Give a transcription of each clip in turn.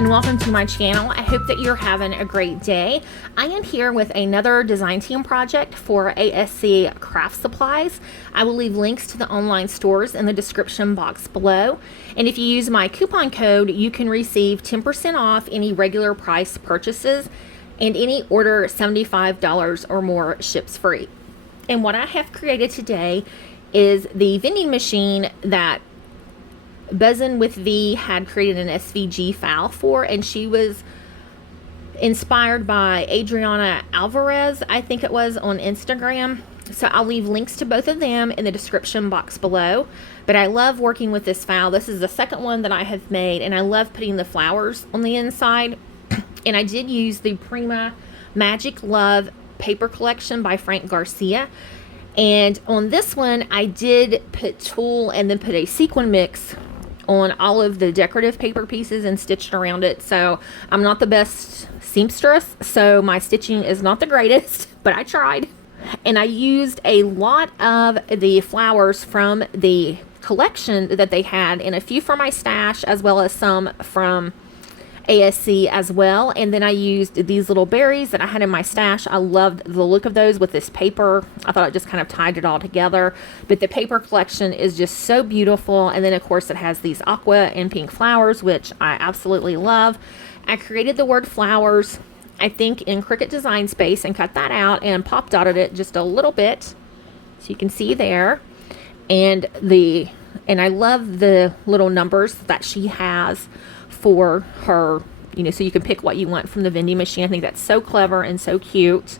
and welcome to my channel. I hope that you're having a great day. I am here with another design team project for ASC Craft Supplies. I will leave links to the online stores in the description box below. And if you use my coupon code, you can receive 10% off any regular price purchases, and any order $75 or more ships free. And what I have created today is the vending machine that BuzzinbwithVee had created an SVG file for, and she was inspired by Adriana Alvarez, I think it was, on Instagram. So I'll leave links to both of them in the description box below. But I love working with this file. This is the second one that I have made, and I love putting the flowers on the inside. And I did use the Prima Magic Love paper collection by Frank Garcia. And on this one, I did put tulle and then put a sequin mix on all of the decorative paper pieces and stitched around it. So I'm not the best seamstress, so my stitching is not the greatest, but I tried. And I used a lot of the flowers from the collection that they had, and a few from my stash, as well as some from ASC as well. And then I used these little berries that I had in my stash. I loved the look of those with this paper. I thought it just kind of tied it all together. But the paper collection is just so beautiful. And then of course it has these aqua and pink flowers, which I absolutely love. I created the word flowers, I think, in Cricut Design Space, and cut that out and pop dotted it just a little bit, so you can see there. And I love the little numbers that she has for her, you know, so you can pick what you want from the vending machine. I think that's so clever and so cute.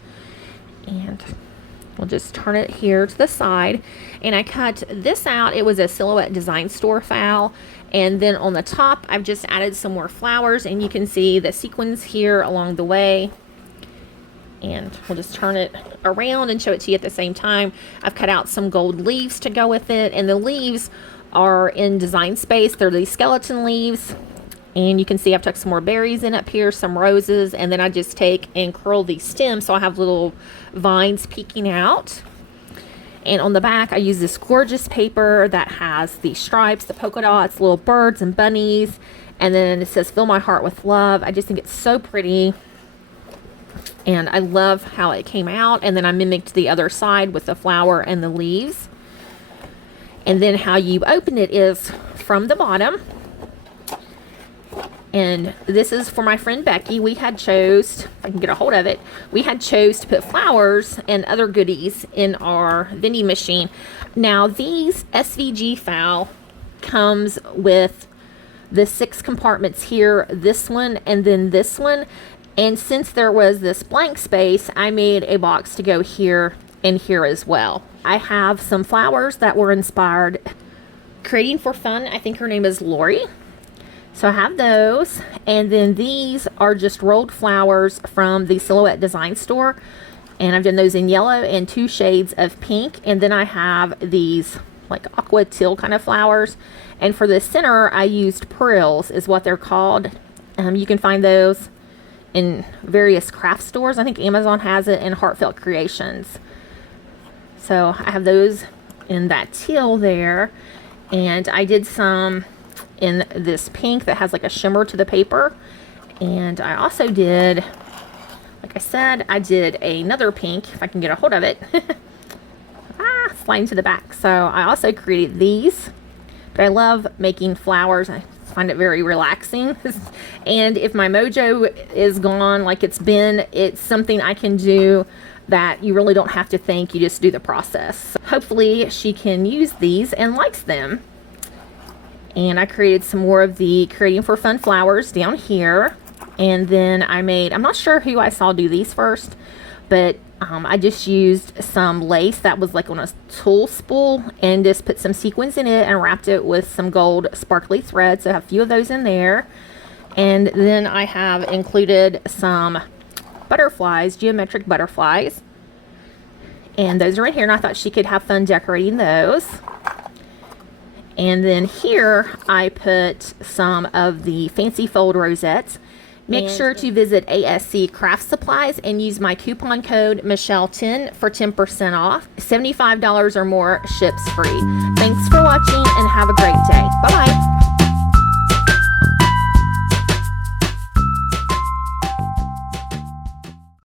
And we'll just turn it here to the side. And I cut this out. It was a Silhouette Design Store file. And then on the top, I've just added some more flowers, and you can see the sequins here along the way. And we'll just turn it around and show it to you at the same time. I've cut out some gold leaves to go with it, and the leaves are in Design Space. They're these skeleton leaves. And you can see I've tucked some more berries in up here, some roses, and then I just take and curl these stems so I have little vines peeking out. And on the back, I use this gorgeous paper that has the stripes, the polka dots, little birds and bunnies, and then it says "Fill my heart with love." I just think it's so pretty, and I love how it came out. And then I mimicked the other side with the flower and the leaves. And then how you open it is from the bottom. And this is for my friend Becky. We had chose, if I can get a hold of it, we had chose to put flowers and other goodies in our vending machine. Now these SVG file comes with the 6 compartments here, this one, and then this one. And since there was this blank space, I made a box to go here and here as well. I have some flowers that were inspired Creating for Fun. I think her name is Lori. So I have those, and then these are just rolled flowers from the Silhouette Design Store, and I've done those in yellow and 2 shades of pink. And then I have these like aqua teal kind of flowers, and for the center I used pearls, is what they're called. You can find those in various craft stores. I think Amazon has it, and Heartfelt Creations. So I have those in that teal there, and I did some in this pink that has like a shimmer to the paper. And I also did, like I said, I did another pink, if I can get a hold of it. Sliding to the back. So I also created these, but I love making flowers. I find it very relaxing. And if my mojo is gone like it's been, it's something I can do that you really don't have to think, you just do the process. So hopefully she can use these and likes them. And I created some more of the Creating for Fun flowers down here. And then I made, I'm not sure who I saw do these first, but I just used some lace that was like on a tulle spool, and just put some sequins in it and wrapped it with some gold sparkly thread. So I have a few of those in there. And then I have included some butterflies, geometric butterflies. And those are in here, and I thought she could have fun decorating those. And then here I put some of the fancy fold rosettes. Make sure to visit ASC Craft Supplies and use my coupon code Michelle10 for 10% off. $75 or more ships free. Thanks for watching and have a great day. Bye-bye.